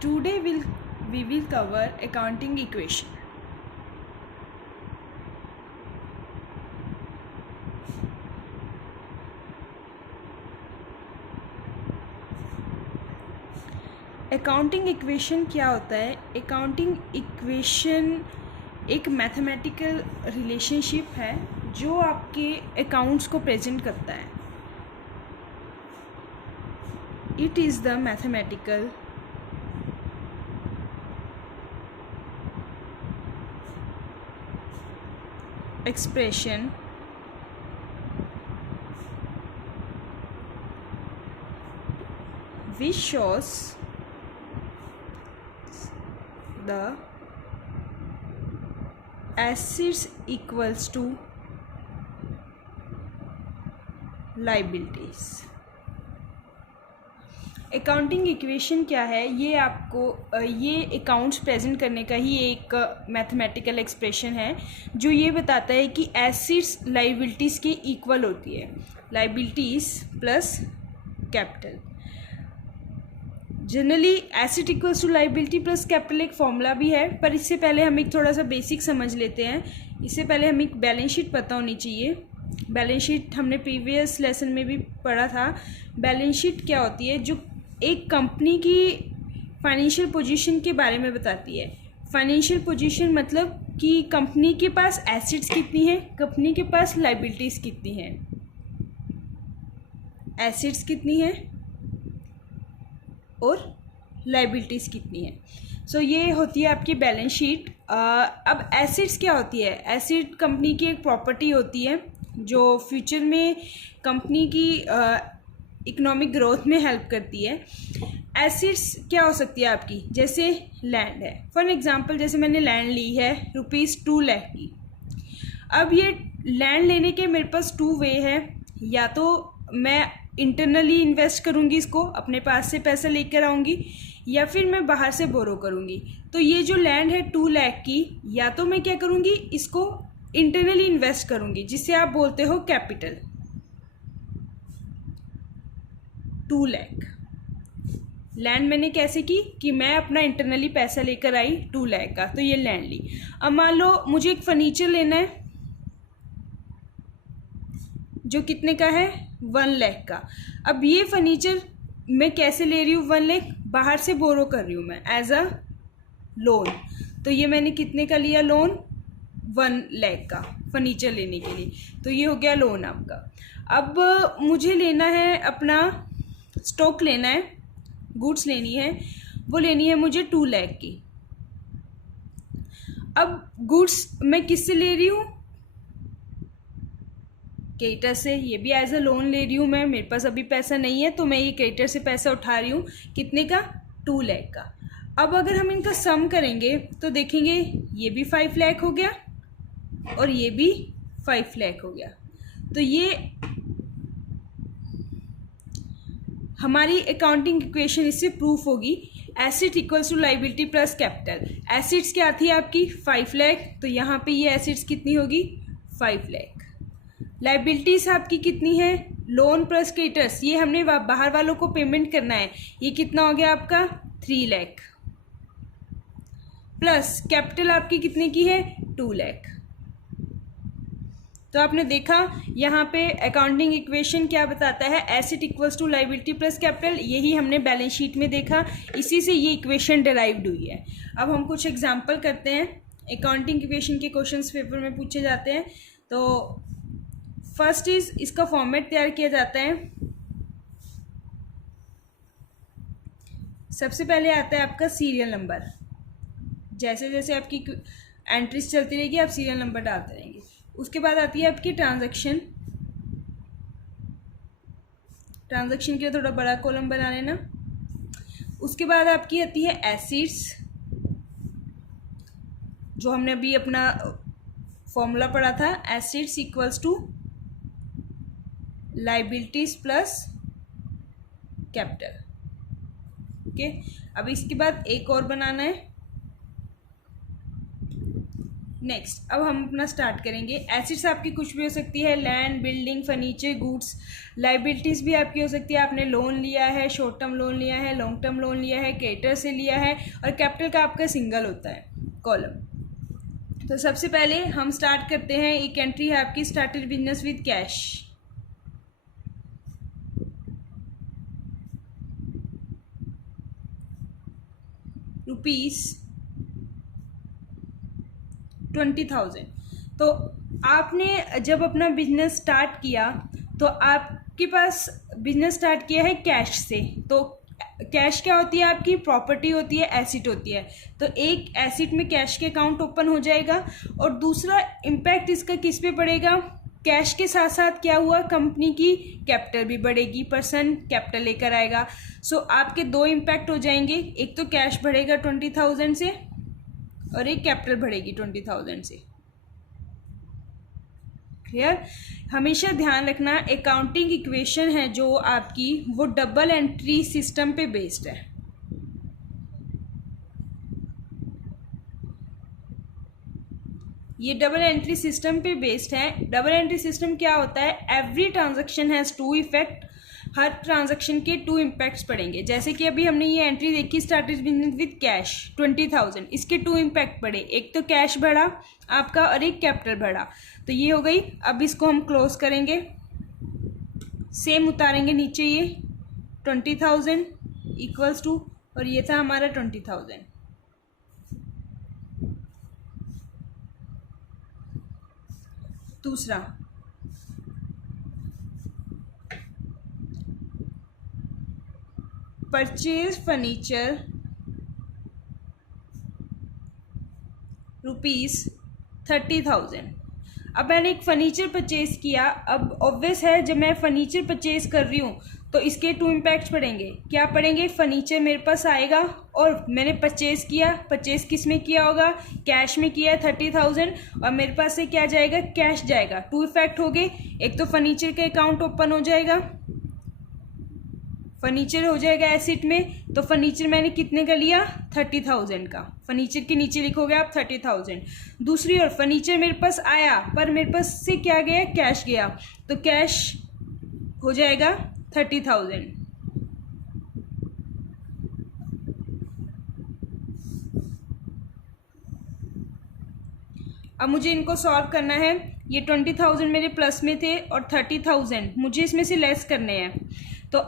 Today we will cover accounting equation. Accounting equation क्या होता है? अकाउंटिंग इक्वेशन एक मैथमेटिकल रिलेशनशिप है जो आपके अकाउंट्स को प्रेजेंट करता है. It is the mathematical expression which shows the assets equals to liabilities. Accounting equation क्या है? ये आपको ये अकाउंट्स प्रेजेंट करने का ही एक मैथमेटिकल एक्सप्रेशन है जो ये बताता है कि एसेट्स लाइबिलिटीज़ के इक्वल होती है. Liabilities plus capital. Generally asset equals to liability plus capital एक फॉर्मूला भी है, पर इससे पहले हम एक थोड़ा सा बेसिक समझ लेते हैं. इससे पहले हमें एक बैलेंस शीट पता होनी चाहिए. बैलेंस शीट हमने प्रीवियस लेसन में भी पढ़ा था. बैलेंस शीट क्या होती है? जो एक कंपनी की फाइनेंशियल पोजीशन के बारे में बताती है. फाइनेंशियल पोजीशन मतलब कि कंपनी के पास एसेट्स कितनी है, कंपनी के पास लाइबिलिटीज़ कितनी है. एसेट्स कितनी है और लाइबिलिटीज़ कितनी है. सो ये होती है आपकी बैलेंस शीट. अब एसेट्स क्या होती है? एसेट कंपनी की एक प्रॉपर्टी होती है जो फ्यूचर में कंपनी की इकोनॉमिक ग्रोथ में हेल्प करती है. एसेट्स क्या हो सकती है आपकी? जैसे लैंड है. फॉर एग्जांपल जैसे मैंने लैंड ली है ₹2 लाख की. अब ये लैंड लेने के मेरे पास 2 वे है. या तो मैं इंटरनली इन्वेस्ट करूँगी, इसको अपने पास से पैसा लेकर आऊँगी, या फिर मैं बाहर से बोरो करूँगी. तो ये जो लैंड है 2 लाख की, या तो मैं क्या करूँगी, इसको इंटरनली इन्वेस्ट करूँगी जिसे आप बोलते हो कैपिटल. 2 लाख लैंड मैंने कैसे की कि मैं अपना इंटरनली पैसा लेकर आई 2 लाख का, तो ये लैंड ली. अब मान लो मुझे एक फर्नीचर लेना है जो कितने का है? 1 लाख का. अब ये फर्नीचर मैं कैसे ले रही हूँ? 1 लाख बाहर से बोरो कर रही हूँ मैं एज अ लोन. तो ये मैंने कितने का लिया लोन? 1 लाख का फर्नीचर लेने के लिए. तो ये हो गया लोन आपका. अब मुझे लेना है अपना स्टॉक लेना है, गुड्स लेनी है, वो लेनी है मुझे 2 लाख की. अब गुड्स मैं किससे ले रही हूँ? क्रेडिटर से. ये भी एज अ लोन ले रही हूँ मैं, मेरे पास अभी पैसा नहीं है तो मैं ये क्रेडिटर से पैसा उठा रही हूँ. कितने का? 2 लाख का. अब अगर हम इनका सम करेंगे तो देखेंगे ये भी 5 लाख हो गया और ये भी 5 लाख हो गया. तो ये हमारी अकाउंटिंग इक्वेशन इससे प्रूफ होगी. Asset equals to liability plus capital. Assets क्या थी आपकी? 5 लाख. तो यहाँ पे ये एसेट्स कितनी होगी? 5 लाख. लाइबिलिटीज आपकी कितनी है? Loan plus creditors. ये हमने बाहर वालों को पेमेंट करना है. ये कितना हो गया आपका? 3 लाख. प्लस कैपिटल आपकी कितने की है? 2 लाख. तो आपने देखा यहाँ पे अकाउंटिंग इक्वेशन क्या बताता है? Asset equals to liability plus capital. यही हमने बैलेंस शीट में देखा, इसी से ये इक्वेशन डिराइव्ड हुई है. अब हम कुछ एग्जांपल करते हैं. अकाउंटिंग इक्वेशन के क्वेश्चंस पेपर में पूछे जाते हैं. तो फर्स्ट इज इसका फॉर्मेट तैयार किया जाता है. सबसे पहले आता है आपका सीरियल नंबर. जैसे जैसे आपकी एंट्रीज चलती रहेगी आप सीरियल नंबर डालते रहेंगे. उसके बाद आती है आपकी ट्रांजैक्शन. ट्रांजैक्शन के लिए थोड़ा बड़ा कॉलम बना लेना. उसके बाद आपकी आती है एसेट्स, जो हमने अभी अपना फॉर्मूला पढ़ा था. Assets equals to liabilities plus capital. Okay. अब इसके बाद एक और बनाना है. नेक्स्ट अब हम अपना स्टार्ट करेंगे। एसेट्स आपकी कुछ भी हो सकती है, land, building, furniture, goods. Liabilities भी आपकी हो सकती है, आपने लोन लिया है, शॉर्ट टर्म लोन लिया है, लॉन्ग टर्म लोन लिया है, क्रेडिटर से लिया है, और कैपिटल का आपका सिंगल होता है कॉलम। तो सबसे पहले हम स्टार्ट करते हैं, एक एंट्री है आपकी, स्टार्टेड बिजनेस विद कैश। ₹20,000। तो आपने जब अपना बिजनेस स्टार्ट किया तो आपके पास बिजनेस स्टार्ट किया है कैश से। तो कैश क्या होती है आपकी? प्रॉपर्टी होती है, एसिट होती है। तो एक एसिट में कैश के अकाउंट ओपन हो जाएगा, और दूसरा इम्पैक्ट इसका किस पे पड़ेगा? कैश के साथ साथ क्या हुआ, कंपनी की कैपिटल भी बढ़ेगी, पर्सन कैपिटल लेकर आएगा। सो आपके दो इम्पैक्ट हो जाएंगे, एक तो कैश बढ़ेगा 20,000 से, और एक कैपिटल बढ़ेगी 20,000 से। क्लियर? हमेशा ध्यान रखना, अकाउंटिंग इक्वेशन है जो आपकी, वो डबल एंट्री सिस्टम पे बेस्ड है। ये डबल एंट्री सिस्टम पे बेस्ड है। डबल एंट्री सिस्टम क्या होता है? Every transaction has two effect. हर ट्रांजैक्शन के टू इम्पैक्ट्स पड़ेंगे। जैसे कि अभी हमने ये एंट्री देखी, स्टार्टेड बिजनेस विद कैश 20,000, इसके टू इम्पैक्ट पड़े, एक तो कैश बढ़ा आपका और एक कैपिटल बढ़ा। तो ये हो गई। अब इसको हम क्लोज करेंगे, सेम उतारेंगे नीचे, ये 20,000 इक्वल्स टू, और ये था हमारा 20,000। दूसरा, परचेज फर्नीचर ₹30,000। अब मैंने एक फर्नीचर परचेज किया। अब ऑब्वियस है, जब मैं फर्नीचर परचेज कर रही हूँ तो इसके टू इम्पैक्ट्स पड़ेंगे। क्या पड़ेंगे? फर्नीचर मेरे पास आएगा और मैंने परचेज किया। परचेज किस में किया होगा? कैश में किया है 30,000, और मेरे पास से क्या जाएगा? कैश जाएगा। टू इफेक्ट हो गए, एक तो फर्नीचर का अकाउंट ओपन हो जाएगा, फर्नीचर हो जाएगा एसिड में। तो फर्नीचर मैंने कितने का लिया? 30,000 का। फर्नीचर के नीचे लिखोगे आप 30,000। दूसरी ओर फर्नीचर मेरे पास आया, पर मेरे पास से क्या गया? कैश गया। तो कैश हो जाएगा 30,000। अब मुझे इनको सॉल्व करना है। ये 20,000 मेरे प्लस में थे और 30,000 मुझे इसमें से लेस करने हैं। तो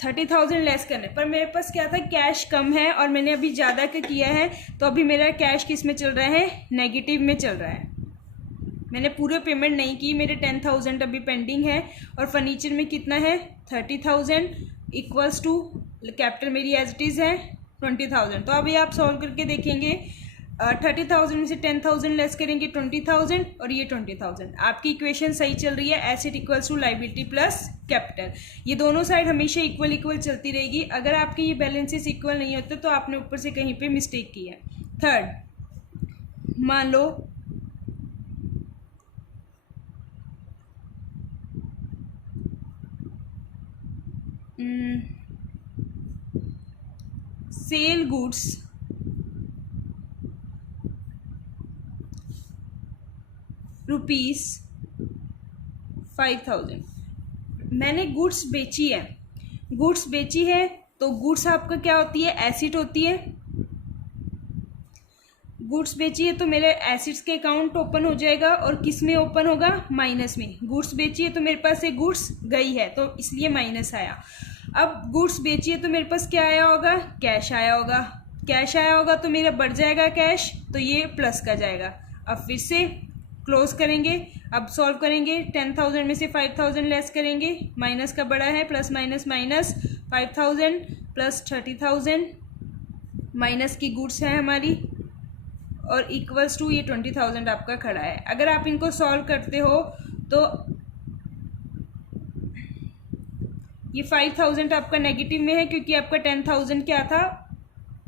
30,000 लेस करने पर मेरे पास क्या था? कैश कम है, और मैंने अभी ज़्यादा का किया है, तो अभी मेरा कैश किस में चल रहा है? नेगेटिव में चल रहा है। मैंने पूरे पेमेंट नहीं की, मेरे 10,000 अभी पेंडिंग है, और फर्नीचर में कितना है? 30,000 इक्वल्स टू कैपिटल मेरी एज इट इज़ है 20,000। तो अभी आप सॉल्व करके देखेंगे, 30,000 में से 10,000 लेस करेंगे 20,000, और ये 20,000। आपकी इक्वेशन सही चल रही है। Asset equals to liability plus capital. ये दोनों साइड हमेशा इक्वल इक्वल चलती रहेगी। अगर आपके ये बैलेंसेस इक्वल नहीं होते तो आपने ऊपर से कहीं पे मिस्टेक की है। थर्ड, मान लो सेल गुड्स ₹5,000। मैंने गुड्स बेची है। गुड्स बेची है तो गुड्स आपका क्या होती है? एसिड होती है। गुड्स बेची है तो मेरे एसिड्स के अकाउंट ओपन हो जाएगा, और किस में ओपन होगा? माइनस में। गुड्स बेची है तो मेरे पास से गुड्स गई है, तो इसलिए माइनस आया। अब गुड्स बेची है तो मेरे पास क्या आया होगा? कैश आया होगा। कैश आया होगा तो मेरा बढ़ जाएगा कैश, तो ये प्लस का जाएगा। अब फिर से क्लोज करेंगे। अब सॉल्व करेंगे, 10,000 में से 5,000 लेस करेंगे, माइनस का बड़ा है, plus minus minus, 5,000 plus 30,000 minus की गुड्स है हमारी, और इक्वल्स टू ये 20,000 आपका खड़ा है। अगर आप इनको सॉल्व करते हो तो ये 5,000 आपका नेगेटिव में है, क्योंकि आपका 10,000 क्या था?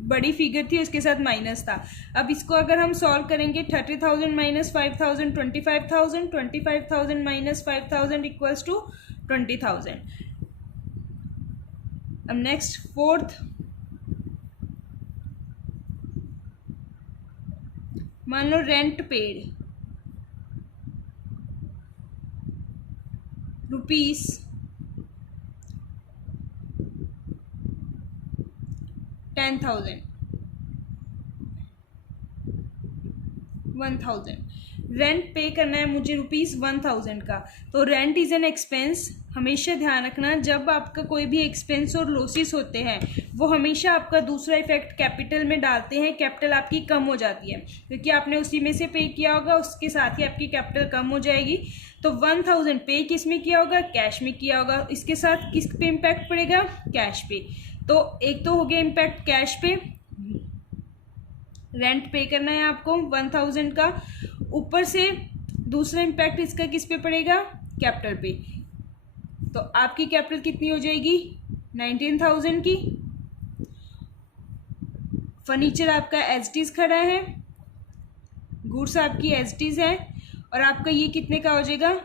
बड़ी फिगर थी, उसके साथ माइनस था। अब इसको अगर हम सॉल्व करेंगे, 30,000 माइनस 5,000 25,000, 25,000 माइनस 5,000 इक्वल्स टू 20,000। अब नेक्स्ट फोर्थ, मान लो रेंट पेड रुपीस 10,000 1,000 रेंट पे करना है मुझे ₹1,000 का। तो रेंट इज़ एन एक्सपेंस। हमेशा ध्यान रखना जब आपका कोई भी एक्सपेंस और लॉसेस होते हैं वो हमेशा आपका दूसरा इफेक्ट कैपिटल में डालते हैं, कैपिटल आपकी कम हो जाती है क्योंकि आपने उसी में से पे किया होगा, उसके साथ ही आपकी कैपिटल कम हो जाएगी। तो 1,000 पे किस में किया होगा? कैश में किया होगा। इसके साथ किस पे इम्पैक्ट पड़ेगा? कैश पे। तो एक तो हो गया इम्पैक्ट कैश पे, रेंट पे करना है आपको 1,000 का। ऊपर से दूसरा इम्पैक्ट इसका किस पे पड़ेगा? कैपिटल पे। तो आपकी कैपिटल कितनी हो जाएगी? 19,000 की। फर्नीचर आपका एज इट इज खड़ा है, गुड्स आपकी एज इट इज है, और आपका ये कितने का हो जाएगा?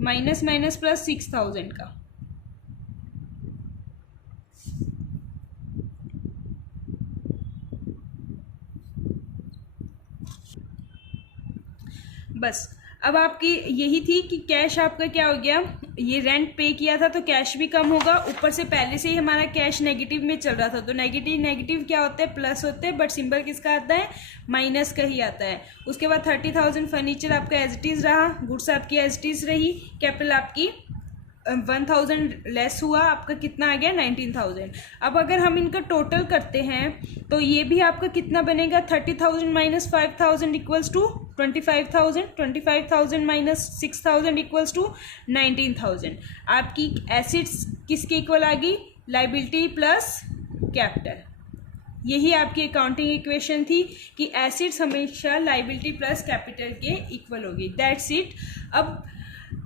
माइनस माइनस प्लस 6,000 का। बस अब आपकी यही थी कि कैश आपका क्या हो गया, ये रेंट पे किया था तो कैश भी कम होगा। ऊपर से पहले से ही हमारा कैश नेगेटिव में चल रहा था, तो नेगेटिव नेगेटिव क्या होता है? प्लस होते हैं, बट सिंबल किसका आता है? माइनस का ही आता है। उसके बाद 30,000 फर्नीचर आपका एज इट इज रहा, गुड्स आपकी एज इट इज रही, कैपिटल आपकी 1,000 लेस हुआ, आपका कितना आ गया? 19,000। अब अगर हम इनका टोटल करते हैं तो ये भी आपका कितना बनेगा? 30,000 minus 5,000 equals to 25,000, 25,000 minus 6,000 equals to 19,000। आपकी एसेट्स किसके इक्वल आ गई? Liability plus capital. यही आपकी अकाउंटिंग इक्वेशन थी कि एसेट्स हमेशा लाइबिलिटी प्लस कैपिटल के इक्वल होगी। That's it. अब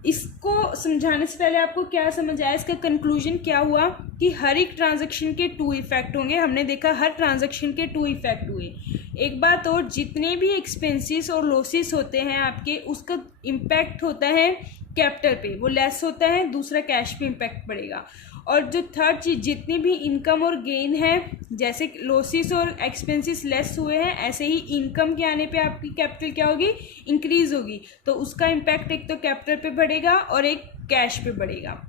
इसको समझाने से पहले आपको क्या समझ आया, इसका कंक्लूजन क्या हुआ कि हर एक ट्रांजैक्शन के 2 इफेक्ट होंगे। हमने देखा हर ट्रांजैक्शन के 2 इफेक्ट हुए। एक बात और, जितने भी एक्सपेंसेस और लॉसेस होते हैं आपके, उसका इम्पैक्ट होता है कैपिटल पे, वो लेस होता है, दूसरा कैश पे इम्पैक्ट पड़ेगा। और जो थर्ड चीज़, जितनी भी इनकम और गेन है, जैसे लॉसेस और एक्सपेंसेस लेस हुए हैं, ऐसे ही इनकम के आने पे आपकी कैपिटल क्या होगी? इंक्रीज होगी। तो उसका इम्पैक्ट एक तो कैपिटल पे बढ़ेगा और एक कैश पे बढ़ेगा।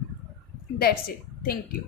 That's it. Thank you.